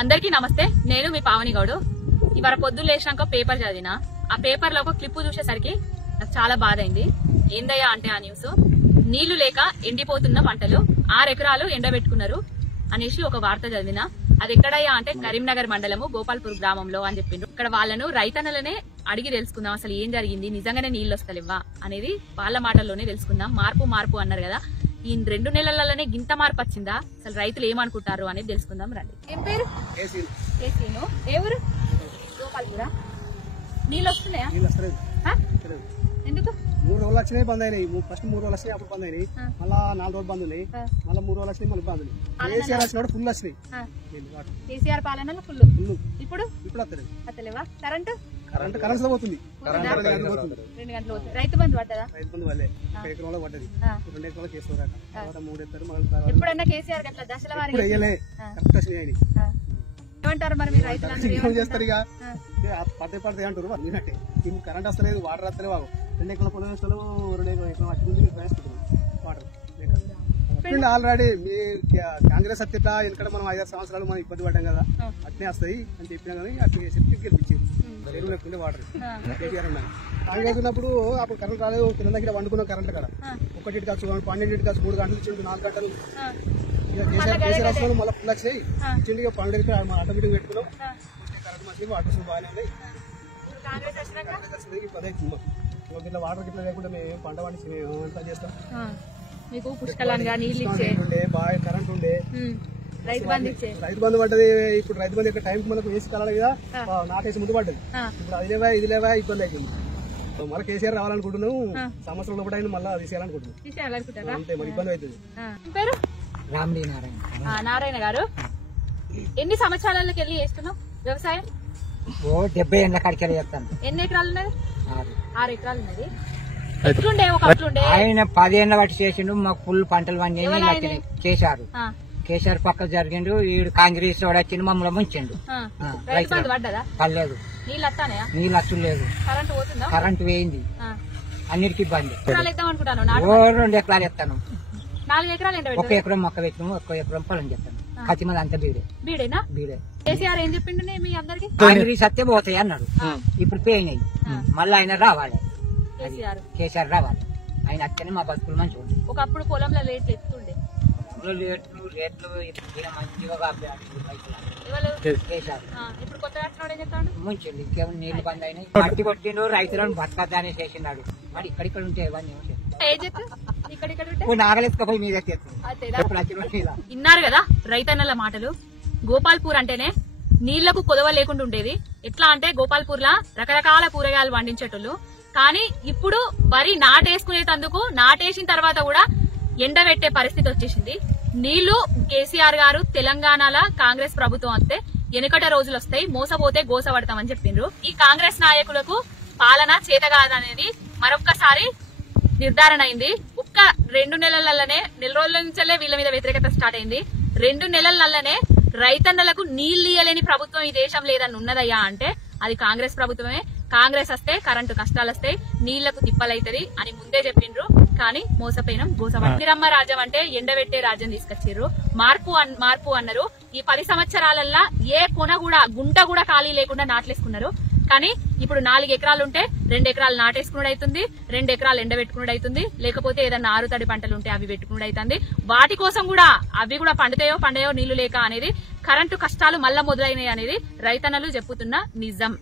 అందరికీ నమస్తే. నేను మీ పావని గౌడు. ఇవాళ పొద్దున్న లేచినాక పేపర్ చదివినా. ఆ పేపర్ లో ఒక క్లిప్ చూసేసరికి నాకు చాలా బాధ అయింది. ఏందయ్యా అంటే ఆ న్యూస్, నీళ్లు లేక ఎండిపోతున్న పంటలు 6 ఎకరాలు ఎండబెట్టుకున్నారు అనేసి ఒక వార్త చదివినా. అది ఎక్కడయ్యా అంటే కరీంనగర్ మండలము గోపాల్పూర్ గ్రామంలో అని చెప్పిండ్రు. ఇక్కడ వాళ్ళను రైతన్నలనే అడిగి తెలుసుకుందాం, అసలు ఏం జరిగింది, నిజంగానే నీళ్లు వస్తలేవా అనేది వాళ్ళ మాటల్లోనే తెలుసుకుందాం. మార్పు అన్నారు కదా, ఈ 2 నెలలలోనే గింత మార్పు వచ్చిందా, అసలు రైతులు ఏమనుకుంటారు అనేది తెలుసుకుందాం రండి. ఏం పేరు? ఏసీను. ఏ ఊరు? గోపాల్పూరా. నీళ్ళు వస్తున్నాయా? ఎందుకు? 3 రోజులు వచ్చినాయి, బంద్ అయినాయి. ఫస్ట్ 3 రోజులు వచ్చినాయి, అప్పుడు బంద్ అయినాయి. మళ్ళా 4 రోజులు బంద్ ఉన్నాయి, మళ్ళీ 3 రోజులు వచ్చినాయి, మళ్ళీ బంద్ ఉన్నాయి. కేసీఆర్ వచ్చినప్పుడు ఫుల్ వచ్చినాయి. కేసీఆర్ పాలనలో ఫుల్. ఇప్పుడు వస్తలేవా? కరెంట్ కరెంట్ పోతుంది. 2 గంటలు పోతుంది. రైతు బంధు పడ్డదా? రైతు బంధు వాళ్ళే 1 ఎకరంలో పడ్డది. 2 ఎకరాలు చేసుకోరాక 3 ఎత్తారు. ఎప్పుడన్నా కేసీఆర్ అట్లా దశల వారి ఏమంటారు మరి మీరు రైతులు చేస్తారు? ఇక పడితే అంటారు. నేనంటే కరెంట్ వస్తలేదు, వాటర్ వస్తలే. బాబు 2 ఎకరాల పొలం వేస్తాను, 2 ఎకరాల వచ్చి వాటర్ ఆల్రెడీ మీ కాంగ్రెస్ అత్యత ఎందుకంటే మనం 5-6 సంవత్సరాలు మనం ఇబ్బంది పడ్డాం కదా, అట్నే వస్తాయి అని చెప్పినా కానీ అట్లా చేసి గెలిపించారు. ఎరువు లేకుంటే వాటర్ కేసీఆర్ ఉన్నారు. కాంగ్రెస్ ఉన్నప్పుడు అప్పుడు కరెంట్ రాలేదు. కింద దగ్గర వండుకున్నాం కరెంట్ కాడ 1 కావచ్చు, 12 కావచ్చు, 3 గంటలు ఇచ్చిండు, 4 గంటలు. కేసీఆర్ వస్తున్నాడు, మళ్ళీ ఫుల్ వచ్చాయి ఇచ్చిండు. 12 ఆటోమేటిక్ పెట్టుకున్నాం. కరెంట్ మంచి వాటర్ బాగానే ఉన్నాయి. ఇట్లా వాటర్ గిట్లా లేకుండా మేము పంట పండించి మేము ఎంత చేస్తాం? మీకు పుష్కలంగా నీళ్ళు ఇచ్చే బాగా కరెంట్ ఉండే, రైతు బంధు పడ్డది. ఇప్పుడు రైతు బంధు టైంకి మనకు వేసి కలాలి కదా, నాటేసి ముందు పడ్డది. ఇప్పుడు అది లేవా ఇది లేవా ఇబ్బంది అవుతుంది. మళ్ళీ కేసీఆర్ రావాలనుకుంటున్నాం, సంవత్సరంలో కూడా ఆయన మళ్ళీ తీసేయాలనుకుంటున్నాం. అంతే, మరి ఇబ్బంది అవుతుంది. పేరు నారాయణ గారు. ఎన్ని సంవత్సరాలకి వెళ్ళి చేస్తున్నావు వ్యవసాయం? 70 ఏళ్ళ కాడికి చేస్తాను. ఎన్ని ఎకరాలు ఉన్నది? 6 ఎకరాలు ఉన్నది. ఎట్లుండే ఒకట్లుండే? ఆయన 10 ఏళ్ళ బట్టి చేసిండు. మాకు ఫుల్ పంటలు పండి చేశారు. కేసీఆర్ పక్క జరిగిండు. ఈడు కాంగ్రెస్ వాడు వచ్చిండు, మమ్మల్ని ముంచిండు. పర్లేదు, నీళ్ళు అసలు లేదు. కరెంట్ వేయింది, అన్నిటికీ ఇబ్బంది. 2 ఎకరాలు ఎత్తాను. 4 ఎకరాలు 1 ఎకరం మొక్క పెట్టినాము, 1 ఎకరం పొలం చెప్తాను. ఖచ్చి మంది అంతా బీడేనా? బీడే. కేసీఆర్ ఏం చెప్పిండు మీ అందరికి? కాంగ్రెస్ సత్తే పోతాయి అన్నాడు. ఇప్పుడు పోయినాయి, మళ్ళీ ఆయన రావాలి. కేసీఆర్ రావాలి. ఆయన అత్తనే మా బతుకులు మంచిగా ఉంది. ఒకప్పుడు పొలంలో రేట్లు ఎత్తుండే, రేట్లు మంచిగా ఇప్పుడు కొత్త చెప్తాడు ముంచిండు. ఇంకేమో నీళ్లు బంద్ అయినాయి, మట్టి కొట్టిండు, రైతులను బతకద్దానే చేసినాడు. మరి ఇక్కడిక్కడ ఉంటే నాగలేసుకపోయి మీద విన్నారు కదా రైతన్నల మాటలు. గోపాల్పూర్ అంటేనే నీళ్లకు కొదవ లేకుండా ఉండేది. ఎట్లా అంటే గోపాల్పూర్ లా రకరకాల కూరగాయలు పండించేటోళ్ళు, కానీ ఇప్పుడు వరి నాటేసుకునేందుకు నాటేసిన తర్వాత కూడా ఎండబెట్టే పరిస్థితి వచ్చేసింది. నీళ్లు కేసీఆర్ గారు తెలంగాణలో కాంగ్రెస్ ప్రభుత్వం వస్తే వెనుకట రోజులు వస్తాయి, మోసపోతే గోసపడతామని చెప్పిండ్రు. ఈ కాంగ్రెస్ నాయకులకు పాలన చేతగాదనేది మరొక్కసారి నిర్ధారణ అయింది. 2 నెలలనే, 4 రోజుల నుంచే వీళ్ళ మీద వ్యతిరేకత స్టార్ట్ అయింది. 2 నెలలనే రైతన్నలకు నీళ్లు ఇయ్యలేని ప్రభుత్వం ఈ దేశం లేదని ఉన్నదయ్యా అంటే అది కాంగ్రెస్ ప్రభుత్వమే. కాంగ్రెస్ వస్తే కరెంటు కష్టాలు వస్తాయి, నీళ్లకు తిప్పలైతది అని ముందే చెప్పిండ్రు. కానీ మోసపోయినాం, గోసపడిరమ్మ రాజ్యం అంటే ఎండబెట్టే రాజ్యం తీసుకొచ్చిర్రు. మార్పు అన్నారు. ఈ 10 సంవత్సరాలల్లా ఏ కొన కూడా గుంట కూడా ఖాళీ లేకుండా నాట్లేసుకున్నారు. కానీ ఇప్పుడు 4 ఎకరాలు ఉంటే 2 ఎకరాలు నాటేసుకున్నాడు అవుతుంది, 2 ఎకరాలు ఎండబెట్టుకున్నాడు అవుతుంది. లేకపోతే ఏదన్నా ఆరుతడి పంటలు ఉంటే అవి పెట్టుకున్నాడు అవుతుంది. వాటి కోసం కూడా అవి కూడా పండయో నీళ్లు లేక అనేది కరెంటు కష్టాలు మళ్ళా మొదలైనవి అనేది రైతన్నలు చెప్పుతున్న నిజం.